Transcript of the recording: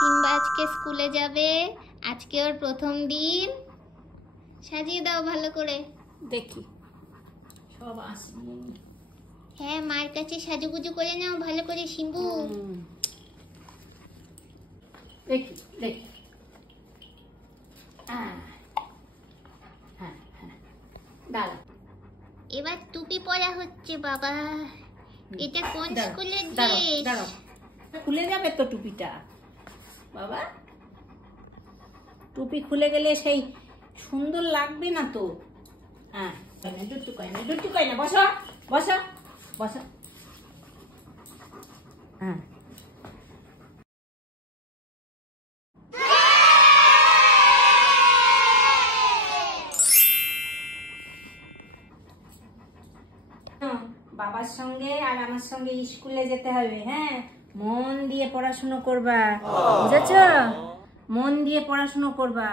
Simba আজকে স্কুলে যাবে, আজকে ওর প্রথম দিন। সাজিয়ে দাও ভালো করে। দেখি সব আসবে। হ্যাঁ, মায়ের কাছে সাজুগুজু করে নাও ভালো করে শিম্বু। দেখি দেখি। দাঁড়া, এবার টুপি পরা হচ্ছে বাবা। এটা কোন স্কুলের দাঁড়াও ড্রেস? দাঁড়াও, খুলে যাবে তো টুপিটা বাবা। টুপি খুলে গেলে সেই সুন্দর লাগবে না তো। হ্যাঁ, দুটুকাই না, বসো বসো বসো। হ্যাঁ, বাবার সঙ্গে আর আমার সঙ্গে স্কুলে যেতে হবে। হ্যাঁ, মন দিয়ে পড়াশুনো করবা, বুঝেছ? মন দিয়ে পড়াশুনো করবা।